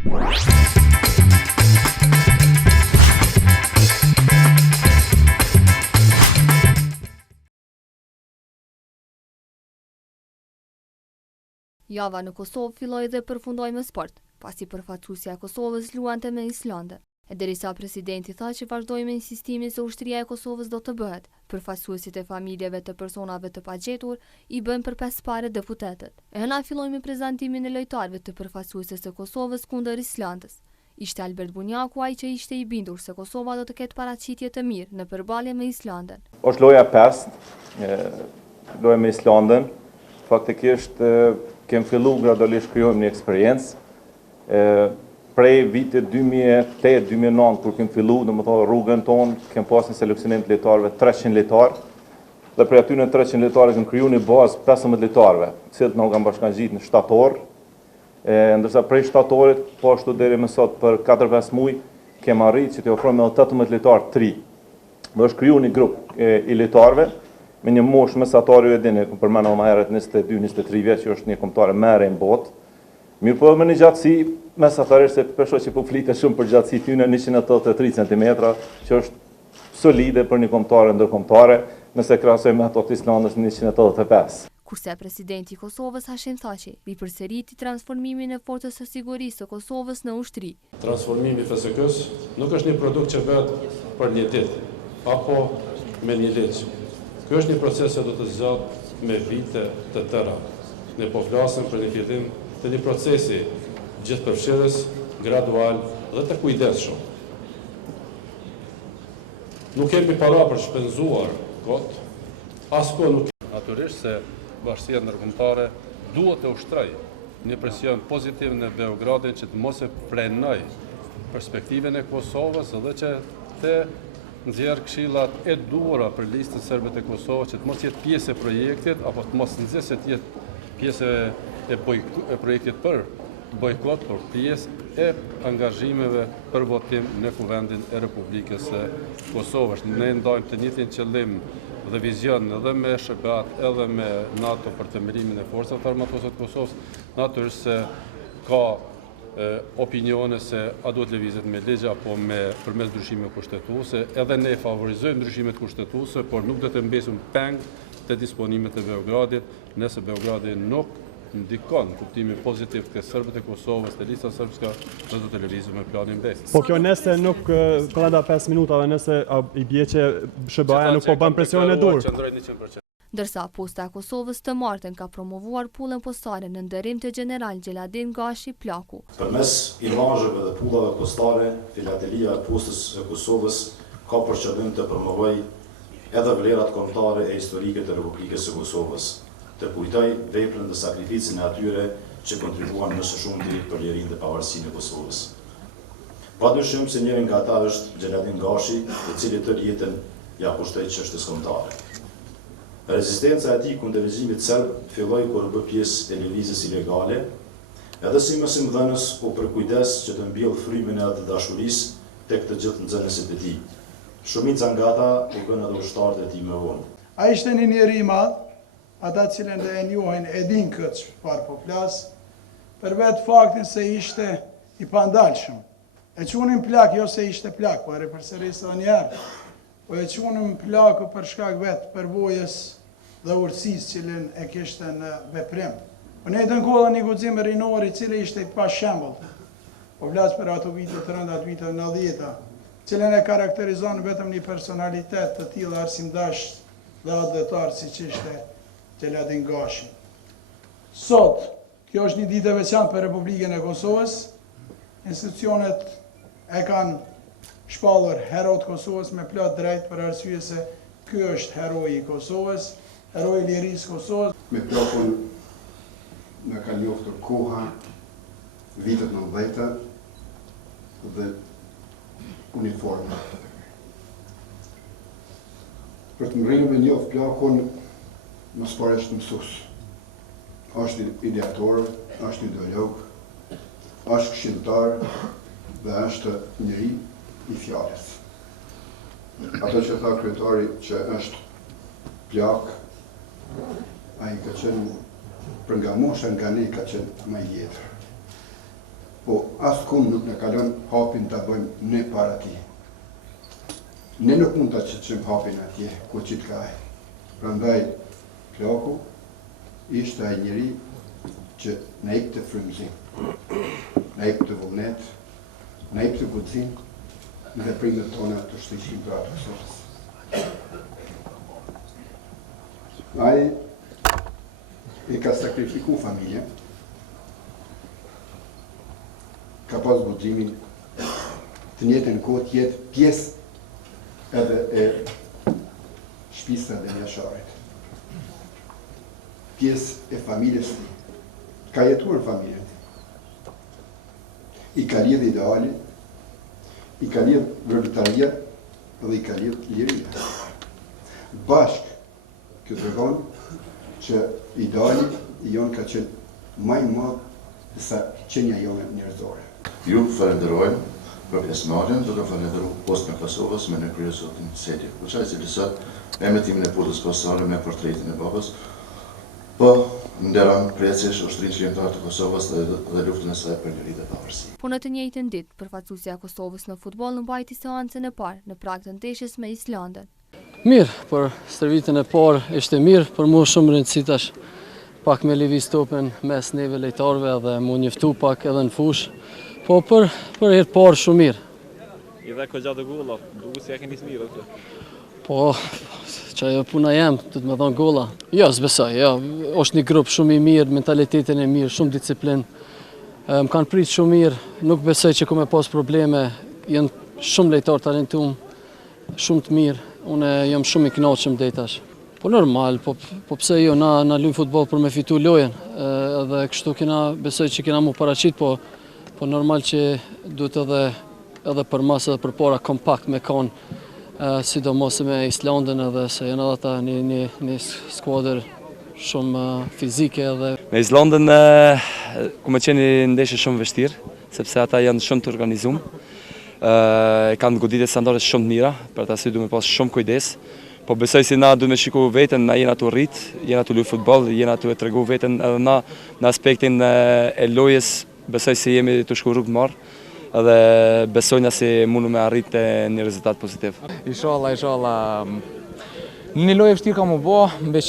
Java në Kosovë filloi dhe përfundoi me sport, pasi përfaqësuesja e Kosovës luante me Islandën. E derisa presidenti tha që vazhdoi me insistimin se ushtria e Kosovës do të bëhet, përfaqësuesit e familjeve të personave të pagjetur i bën përpes pare deputetët. E hëna filloi me prezantimin e lojtarëve të përfaqësuesës së Kosovës kundër Islandës. Ishte Albert Bunjaku ai që ishte i bindur se Kosova do të ketë paraqitje të mirë në përballje me Islandën. Është loja 5, loja me Islandën. Faktikisht kem fillu gradualisht krijojmë një eksperiencë. Prej vitit 2008-2009 kur kem fillu, domethënë rrugën tonë, kem pasur seleksionim të lojtarëve 300 lojtarë. Dhe prej aty në 300 lojtarë kem krijuar një bazë 15 lojtarëve, të cilët na kanë bashkangjitur në shtator. Ndërsa prej shtatorit, po ashtu deri më sot për 4-5 muaj, kem arritur që të ofrojmë edhe 18 lojtarë të ri. Dhe është krijuar një grup i lojtarëve me një moshë mesatare, ju e dini, ku përmendëm më herët 22-23 vjeç, që është një kombëtare më e re në botë. Mirë po me një gjatësi mesatarisht, se përshoj që po flitet shumë për gjatësi tyne 183 cm, që është solide për një kombëtare ndërkombëtare, nëse krahasojmë me ato të Islandës 185. Kurse presidenti i Kosovës Hashim Thaçi ripërsëriti transformimin e forcës së sigurisë së Kosovës në ushtri. Transformimi i FSK-s nuk është një produkt që bëhet për një ditë apo me një ligj. Ky është një proces që do të zgjat me vite të tëra. Ne po flasim për një fillim të një procesi gjithëpërfshirës, gradual dhe të kujdesshëm. Nuk kemi para për shpenzuar kot, asnjë nuk. Natyrisht se bashkësia ndërkombëtare duhet të ushtrojë një presion pozitiv në Beogradin që të mos e frenoj perspektiven e Kosovës dhe që të nxjerrë këshillat e duhura për listën serbe të Kosovës, që të mos jetë pjesë e projektit apo të mos nxjesë të jetë pjesë e projektit për bojkot, por pjesë e angazhimeve për votim në Kuvendin e Republikës së Kosovës. Ne ndajmë të njëjtin qëllim dhe vizion edhe me SHBA-t edhe me NATO për themelimin e forcave të armatosur të Kosovës. Natyrisht se ka opinione se a duhet lëvizet me ligj apo përmes ndryshimeve kushtetuese. Edhe ne favorizojmë ndryshimet kushtetuese, por nuk do të mbesim peng të disponimet e Beogradit, nëse Beogradi nuk ndikon kuptimin pozitiv të serbët e Kosovës, të lista sërbska, do të lëvizet me planin B. Po kjo nëse nuk kalenda 5 minutave, nëse i bie që SHBA-ja nuk po bën presion e dur. Ndërsa Posta e Kosovës të martën ka promovuar pullën postare në ndërim të General Gjeladin Gashi Plaku. Përmes imazheve dhe pullave postare, Filatelia e Postës së Kosovës ka për qëllim të promovojë edhe vlerat kombëtare e historike të Republikës së Kosovës, të kujtojë veprën dhe sakrificën e atyre që kontribuan më së shumti për lirinë dhe pavarësinë e Kosovës. Padyshim se njëri nga ata është Gjeladin Gashi, i cili tërë jetën ja kushtoi çështjes kombëtare. Rezistenca e tij kundër regjimit serb filloi kur bë pjesë e lëvizjes ilegale, edhe si mësimdhënës u përkujdes që të mbjellë frymën e të dashurisë tek të gjithë nxënësit e tij. Shumica nga ata u bënë edhe ushtarët e tij më vonë. Ai ishte një njeri i madh, ata të cilën e njohin e din këtë çfarë po flas, për vetë faktin se ishte i pandalshëm. E qunim plak, jo se ishte plak, po e ripërsërisë edhe një herë. Po e qunim plaku për shkak vetë përvojës dhe urtësisë cilën e kishte në veprim. Po ne të kohën një guxim rinori i cili ishte pa shembull. Po flas për ato vite të rënda, ato vite 90-ta, cilën e karakterizon vetëm një personalitet të tillë arsimdash dhe advetar siç ishte Gjeladin Gashi. Sot, kjo është një ditë e veçantë për Republikën e Kosovës. Institucionet e kanë shpallur hero të Kosovës me plot drejt për arsye se ky është heroi i Kosovës, heroi i lirisë Kosovës. Me plakun në ka njoftur koha, vitet 90-ta dhe uniforma. Për të mërrinë me njoft plakun, më spare është mësus. Është ideator, është ideolog, është këshilltar dhe është njëri i fjalës. Ato që tha kryetari që është plak, ai ka qenë për nga mosha nga ne ka qenë më i jetër. Po askush nuk në kalon hapin të bëjmë ne para ti. Ne nuk mund të qëtëshim hapin atje, ku qitë ka e. Prandaj, plaku ishte ai njeri që në ip të frymëzim, në ip të vullnet, në ip të gudzim, në veprimet tona të shtishim për atë Kosovës. Ai i ka sakrifiku familje, ka pas gudzimin të njëjtën kohë të jetë pjesë edhe e shpisa dhe Jasharit. Pjesë e familjes ti. Ka jetuar familjen ti. I ka lidh ideali, i ka lidh vërtetaria dhe i ka lidh liria. Bashk, kjo të regon që ideali i jonë ka qenë maj madh sa qenja jonë njerëzore. Ju falenderojmë për pjesëmarrjen, do të falenderoj postën e Kosovës me në kryezotin Sedi Kuçaj, i cili sot me emërtimin e punës kombëtare me portretin e babës, po nderon krejtësisht ushtrinë shqiptare të Kosovës dhe luftën e saj për liri dhe pavarësi. Po në të njëjtën ditë, përfaqësuesja e Kosovës në futboll mbajti seancën e parë në prag të ndeshjes me Islandën. Mirë, për stërvitën e parë ishte mirë, për mua shumë rëndësi tash pak me lëviz topën mes neve lejtarëve dhe mu njoftu pak edhe në fushë. Po për herë parë shumë mirë. I dhe ko gjatë golla, duke si e keni smirë atë. Po, që ajo puna jem, të të me thonë golla. Jo, s'besoj, jo, është një grup shumë i mirë, mentalitetin e mirë, shumë disiplinë. Më kanë pritë shumë mirë, nuk besoj që ku me pas probleme, jenë shumë lejtarë talentum, shumë të mirë, une jam shumë i kënaqshëm deri tash. Po normal, po pse jo, na luajm futboll për me fitu lojën, edhe kështu besoj që kena mu paraqit, po normal që duhet edhe për mas edhe për para kompakt me konë, sidomos me Islandën edhe se janë edhe ata një skuadër shumë fizike edhe. Me Islandën ku me qeni ndeshje shumë vështirë, sepse ata janë shumë të organizuar. Kanë goditje standarde shumë të mira, për ata si duhet me pas shumë kujdes. Po besoj si na duhet me shiku veten, na jena të rrit, jena të luaj futboll, jena të tregu veten edhe na në aspektin e lojës. Besoj se jemi të shku rrugë të marrë edhe besojna se mundu me arrit një rezultat pozitiv. Inshallah. Një lojë vështirë ka mu bo, mbeq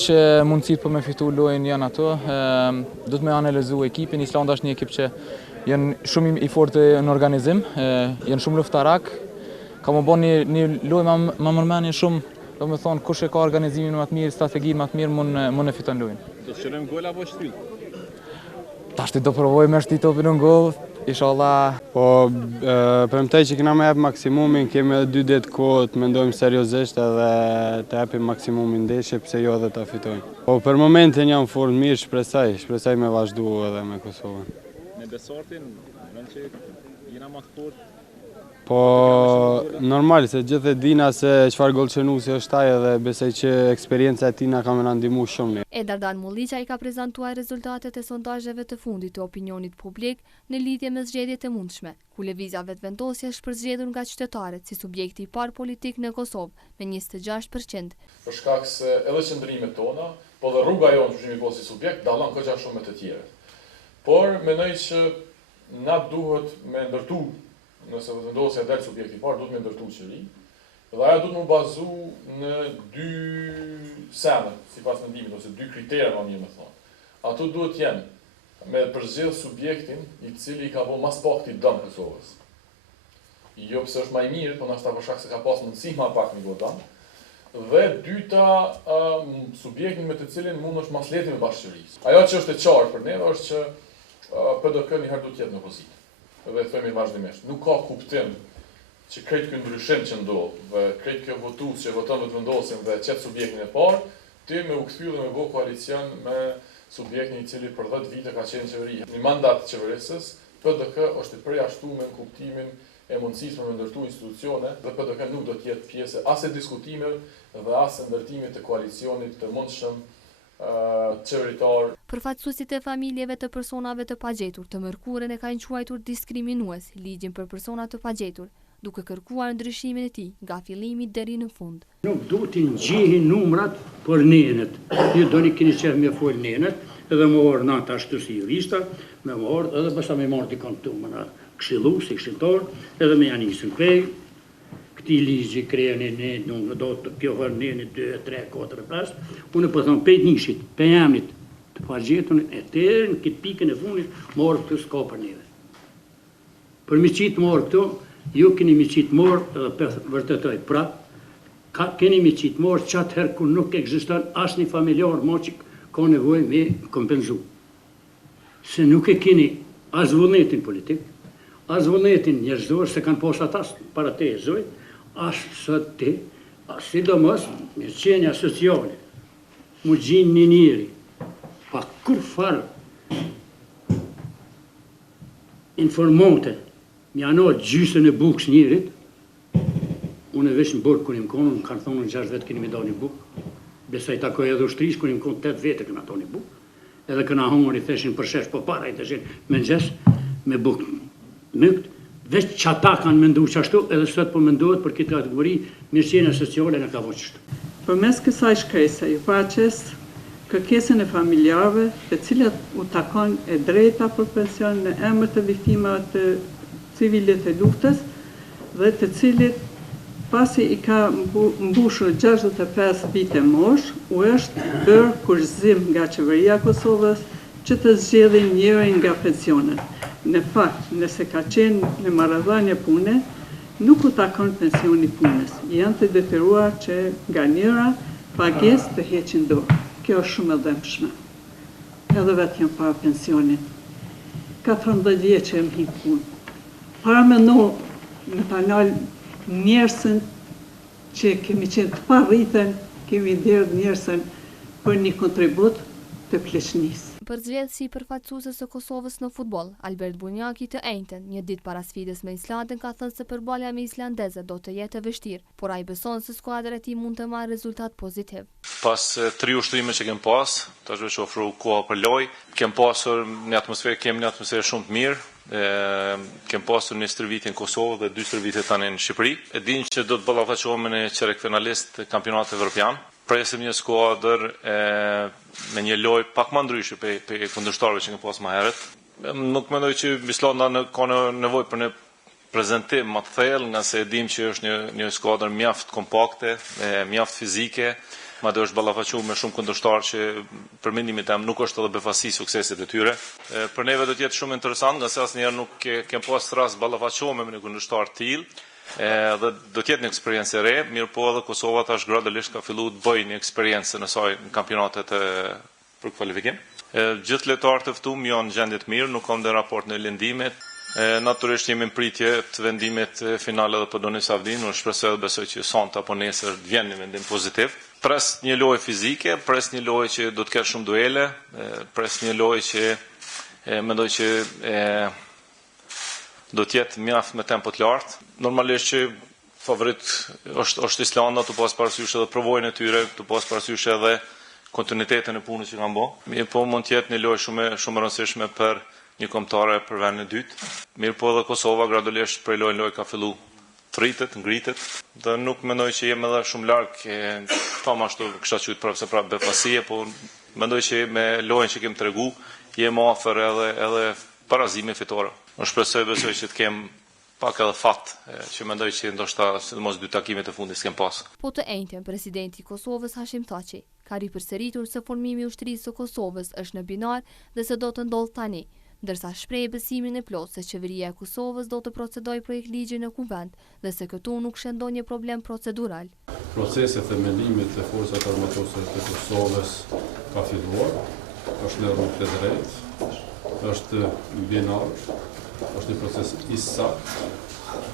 mundësit për me fitu lojën janë ato. Do të me analizu ekipin. Islanda është një ekip që janë shumë i fortë në organizim, janë shumë luftarak. Ka mu bo një lojë ma mërmenje shumë, do me thonë kush e ka organizimin më të mirë, strateginë më të mirë, mund e fiton lojën. Do të shërojmë gol apo shtyllë? Tashti do provoj me shti topin në gol, inshallah. Po, premtoj që kena me jep maksimumin, kemi edhe 2 ditë kohë të mendojmë seriozisht edhe të jepim maksimumin ndeshje, pse jo edhe ta fitojmë. Po, për momentin jam fort mirë, shpresoj me vazhdu edhe me Kosovën. Me besortin, në që jena më të fort? Po, normal, se gjithë e dina se çfarë gollçenuesi është ai edhe besoj që eksperjenca e tij na ka më ndihmuar shumë. Dardan Mulliqa i ka prezantuar rezultatet e sondazheve të fundit të opinionit publik në lidhje me zgjedhjet e mundshme, ku lëvizja vetëvendosje është përzgjedhur nga qytetarët si subjekti i parë politik në Kosovë me 26%. Për shkak se edhe qëndrimet tona, po dhe rruga jonë që jemi si subjekt dallon kogja shumë me të tjerët. Por mendoj që na duhet me ndërtu, nëse vetëvendosja del subjekti i parë, duhet me ndërtu qëri, dhe ajo duhet me bazu në 2 sene, sipas mendimit, ose 2 kritere më mirë me thonë. Ato duhet jenë me përzgjedh subjektin i cili ka bo mas pak t'i dëm Kosovës. Jo pse është më i mirë, po ndoshta për shkak se ka pas mundësi më pak një godam. Dhe dyta, subjektin me të cilin mund është mas lehti me bashkërisë. Ajo që është e qartë për ne është që PDK një herë duhet të jetë në opozitë. Dhe themi vazhdimisht, nuk ka kuptim që krejt kjo ndryshim që ndodh, dhe krejt kjo votues që voton vetëvendosin dhe qet subjektin e parë, ti me u kthy dhe me bë koalicion me subjektin i cili për 10 vite ka qenë qeveri. Një mandat qeverisës, PDK është i përjashtuar në kuptimin e mundësisë për me ndërtu institucione, dhe PDK nuk do të jetë pjesë as e diskutimeve dhe as e ndërtimit të koalicionit të mundshëm qeveritar. Përfaqësuesit e familjeve të personave të pagjetur të mërkurën e kanë quajtur diskriminues ligjin për persona të pagjetur, duke kërkuar ndryshimin e tij nga fillimi deri në fund. Nuk du t'i ngjihin numrat për nenet. Ju doni keni qef me fol nenet, edhe më ornata ashtësi jurista, me morë, edhe bështa me morë dikon këtu, më na këshillu, si këshilltor, edhe me janë njësën prej, këti ligji krejën e nuk do të kjo hërë 1, 2, 3, 4, 5, unë po thonë pejt nishit, pe jamnit të pagjetun, e tërë në këtë pikën e fundit, morë këtu s'ka për neve. Për mi qitë morë këtu, ju keni mi qitë morë, edhe për vërtetoj prap, keni mi qitë morë qatë herë ku nuk ekziston asë një familjar mo që ka nevoj me kompenzu. Se nuk e keni as vullnetin politik, as vullnetin njerëzdor, se kanë posë atas para te e zoj, as sot te, as sidomos mirëqenja sociale, mu gjinë një njëri, pa kur farë informote, mi anot gjysën e bukës njërit, unë e vesh në borë kër im konë, më kanë thonë në 6 vetë këni me do një bukë, besaj takoj edhe ushtrish kër im konë 8 vete këna do një bukë, edhe këna hongër i theshin për shesh po para, i theshin me nxes, me bukë mëkt, veç që ata kanë mendu qashtu, edhe sot po menduhet për këtë kategori, mirëqenja sociale në ka voqështu. Për mes kësaj shkresa, ju faqes kërkesën e familjarëve, të cilat u takon e drejta për pension në emër të viktimave të civilit e luftës, dhe të cilit pasi i ka mbushur 65 vite mosh, u është bërë kurszim nga qeveria Kosovës që të zgjedhin njërin nga pensionet. Në fakt, nëse ka qenë në marrëdhënie pune, nuk u takon pensioni punës. Janë të detyruar që nga njëra pagesë të heqin dorë. Kjo është shumë e dëmshme. Edhe vetë jam para pensionit. 14 vjeç e më hi punë. Para me në tanal njerësën që kemi qenë të parritën, kemi derdhë njerësën për një kontribut të pleqnisë. Për zgjedhësi përfaqësuese së Kosovës në futboll, Albert Bunjaki të Ejnten, një ditë para sfidës me Islandën, ka thënë se përballja me islandezët do të jetë e vështirë, por ai beson se skuadra e tij mund të marrë rezultat pozitiv. Pas 3 ushtrime që kem pas, tash veç ofru koha për lojë, kem pasur një atmosferë shumë të mirë. Kem pasur një stërvitje në Kosovë dhe 2 stërvitje tani në Shqipëri. E din që do të ballafaqohemi në çerek finalist kampionatit evropian. Presim një skuadër me një lojë pak më ndryshe pe kundërshtarëve që kemi pas më herët. Nuk mendoj që Islanda ka nevojë për një prezantim më të thellë, nga se e dim që është një skuadër mjaft kompakte, mjaft fizike, madje është ballafaqur me shumë kundërshtarë që për mendimin tim nuk është edhe befasi suksesit e tyre. Për neve do të jetë shumë interesant, nga se asnjëherë nuk kem pas rast ballafaqohemi me një kundërshtar të tillë. Dhe do të jetë një eksperiencë e re, mirë po edhe Kosova tash gradualisht ka filluar të bëjë një eksperiencë në saj në kampionatet për kvalifikim. Gjithë lojtarët e ftuar janë në gjendje të mirë, nuk kam ndër raport në lëndime. Natyrisht jemi në pritje të vendimit final edhe për Donis Avdin, unë shpresoj dhe besoj që sonte apo nesër të vjen një vendim pozitiv. Pres një lojë fizike, pres një lojë që do të ketë shumë duele, pres një lojë që mendoj që do të jetë mjaft me tempo të lartë. Normalisht që favorit është Islanda, të pas parasysh edhe provojën e tyre, të pas parasysh edhe kontinuitetin e punës që kanë bërë. Mirë po mund të jetë një lojë shumë e rëndësishme për një kombëtare për vendin e dytë. Mirë po edhe Kosova gradualisht prej lojë ka fillu të rritet, ngritet, dhe nuk mendoj që jemi edhe shumë larg, këta ashtu kisha qytë prapë se prapë befasie, po mendoj që me lojën që kemi tregu, jemi afër edhe parazimi fitore. Unë shpresoj besoj që të kem pak edhe fat, që mendoj që ndoshta sidomos 2 takimet e fundit s'kem pas. Po të Ejnten, presidenti i Kosovës Hashim Thaçi ka ripërsëritur se formimi i ushtrisë së Kosovës është në binar dhe se do të ndodhë tani, ndërsa shpreh besimin e plotë se qeveria e Kosovës do të procedojë projekt ligji në kuvend dhe se këtu nuk shëndon një problem procedural. Procesi i themelimit të forcat armatose të Kosovës ka filluar, është në rrugë të drejtë, është binar, është një proces i saktë,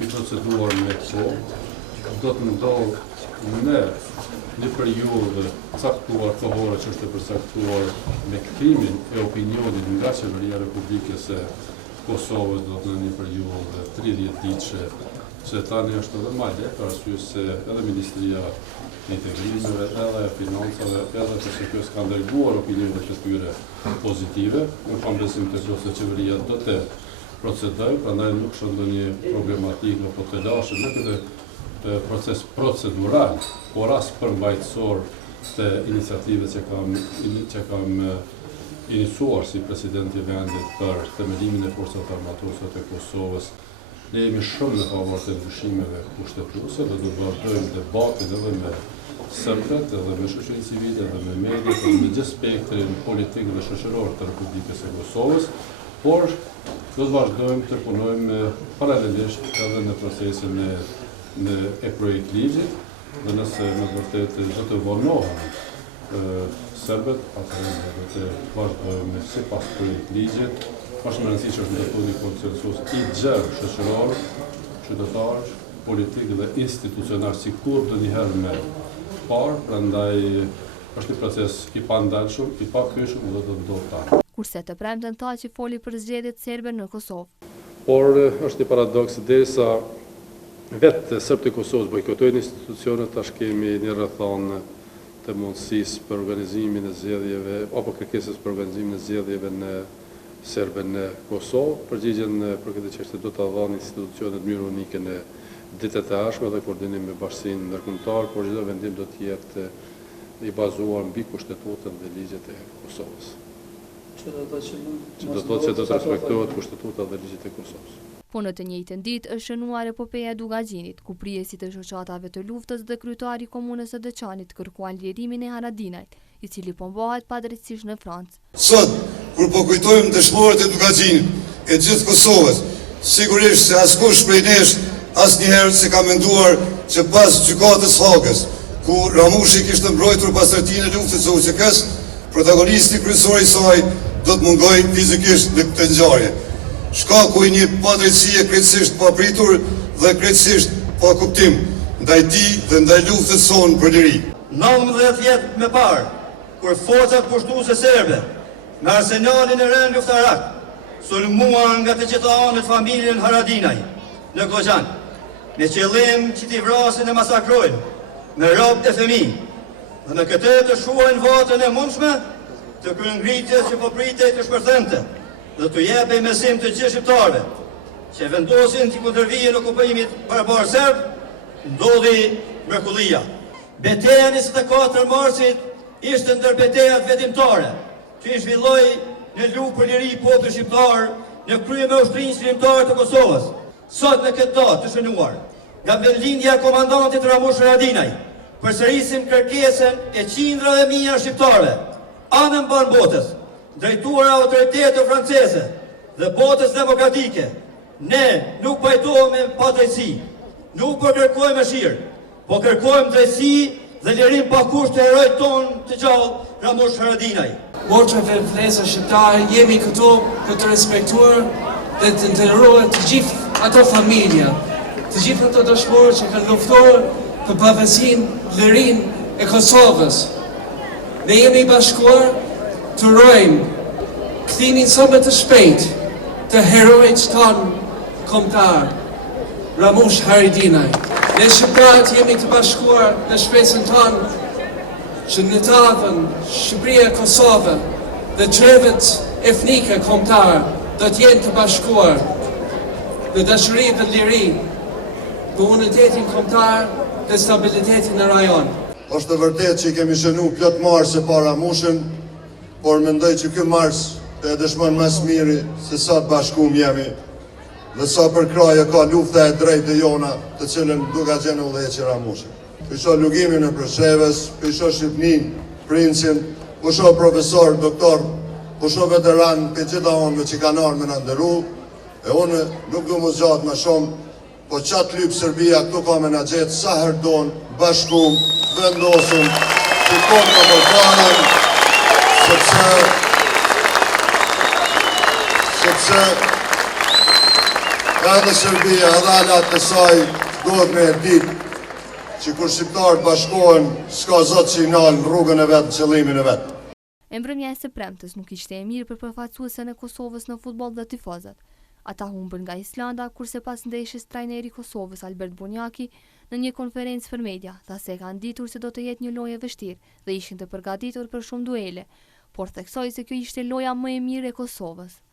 i proceduar me kohë, do të ndodhë në një periudhë caktuar kohore që është e përcaktuar me kthimin e opinionit nga qeveria Republikës së Kosovës, do të në një periudhë 30 ditëshe, që tani është edhe ma lehtë, për arsye se edhe Ministria e Integrimeve, edhe Financave, edhe PSK kanë dërguar opinionet e tyre pozitive. Unë kam besim të se qeveria do të procedoj, prandaj nuk shëndon një problematikë apo të lashë në këtë proces procedural, por as përmbajtësor të iniciative që kam iniciuar si presidenti i vendit për themelimin e forcave armatose të Kosovës, ne jemi shumë në favor të ndryshimeve kushtetuese dhe do të vazhdojmë debatin edhe me serbët, edhe me shoqërinë civile, edhe me mediat, edhe me gjithë spektrin politik dhe shoqëror të Republikës së Kosovës, por do të vazhdojmë të punojmë paralelisht edhe në procesin e projekt ligjit, dhe nëse me vërtet do të vonohen serbët, atëherë do të vazhdojmë sipas projekt ligjit. Është më rëndësishme që është ndërtuar një konsensus i gjerë shoqëror, qytetar, politik dhe institucional si kur ndonjëherë më parë, prandaj është një proces i pandalshëm, i pakyeshëm dhe do të ndodhë tani. Kurse të premten tha që foli për zgjedhjet serbe në Kosovë. Por është një paradoks derisa vetë serbët e Kosovës bojkotojnë institucionet, tash kemi një rrethon të mundësisë për organizimin e zgjedhjeve apo kërkesës për organizimin e zgjedhjeve në serbën në Kosovë. Përgjigjen për këtë çështje do ta dhanë institucionet në mënyrë unike në ditët e ardhshme dhe koordinim me bashkinë ndërkombëtare, por çdo vendim do të jetë i bazuar mbi kushtetutën dhe ligjet e Kosovës. Që do të thotë që do të respektohet kushtetuta dhe ligjet e Kosovës. Po në të njëjtën ditë është shënuar epopeja e Dugaxhinit, ku prijesit e shoqatave të luftës dhe kryetari i komunës së Deçanit kërkuan lirimin e Haradinajt, i cili po mbahet padrejtisht në Francë. Sot, kur po kujtojmë dëshmorët e Dugaxhinit e gjithë Kosovës, sigurisht se askush prej nesh asnjëherë se ka menduar që pas gjykatës Hagës, ku Ramushi kishte mbrojtur pastërtinë e luftës së UÇK-s, protagonisti kryesor i saj do të mungojë fizikisht në këtë ngjarje. Shkaku i një padrejtësie krejtësisht papritur dhe krejtësisht pa kuptim ndaj tij dhe ndaj luftës sonë për liri. 19 vjet më parë, kur forcat pushtuese serbe me arsenalin e rënë luftarak sulmuan nga të gjitha anët familjen Haradinaj në Goxhan, me qëllim që t'i vrasin e masakrojnë me robë e fëmijë, dhe me këtë të shuajnë votën e mundshme të kryengritjes që po pritej të shpërthente dhe të jepej mesim të gjithë shqiptarëve që vendosin të kundërvijën okupimit barbar serb, ndodhi mrekullia. Betejë 24 marsit ishte ndër betejat vendimtare që i zhvilloi në luftë për liri i popullit shqiptar në krye me ushtrinë shërimtare të Kosovës. Sot në këtë datë të shënuar, nga vendlindja e komandantit Ramush Haradinaj, përsërisim kërkesën e qindra dhe mijëra shqiptarëve anë mban botës, drejtuar autoritetet franceze dhe botës demokratike. Ne nuk pajtohemi me padrejtësi, nuk po kërkojmë mëshirë, po kërkojmë drejtësi dhe lirim pa kusht të heroit ton të gjallë Ramush Haradinaj. Borçave vlezë shqiptare jemi këtu për të respektuar dhe të nderuar të gjithë ato familja, të gjithë ato dashmorë që kanë luftuar për pavarësinë, lirinë e Kosovës. Ne jemi bashkuar të rojmë kthinin sa më të shpejt të heroit tonë kombëtar, Ramush Haradinaj. Ne shqiptarët jemi të bashkuar në shpresën tonë që në tavën Shqipëria e Kosovë dhe trevet etnike kombëtare do të jenë të bashkuar në dashuri dhe liri, në unitetin kombëtar dhe stabilitetin në rajon. Është e vërtetë që i kemi shënuar plot marse para Ramushën, por mendoj që ky mars e dëshmon më së miri se sa të bashkuar jemi dhe sa për kraje ka lufta e drejtë e jona të cilën Dugaxheni udhëheqi Ramushi. Pisho lugimin e Preshevës, pisho Shqipnin, Princin, pisho profesor, doktor, pisho veteran për gjitha onëve që kanë ardhur në ndëru, e unë nuk du më zgjatë më shumë, po qatë lypë Serbia këtu ka me në gjithë sa herdon, bashkum, vendosëm, që konë në Balkanën, sepse edhe Serbia, edhe alat të saj, duhet me e ditë që kur shqiptarët bashkohen, s'ka zot që i nalë në rrugën e vetë, në qëllimin e vetë. Embrëmja e së premtes nuk ishte e mirë për përfaqësuesen e Kosovës në futboll dhe tifozat. Ata humbën nga Islanda, kurse pas ndeshjes trajneri i Kosovës Albert Bunjaki në një konferencë për media tha se kanë ditur se do të jetë një lojë e vështirë dhe ishin të përgatitur për shumë duele, por theksoi se kjo ishte loja më e mirë e Kosovës.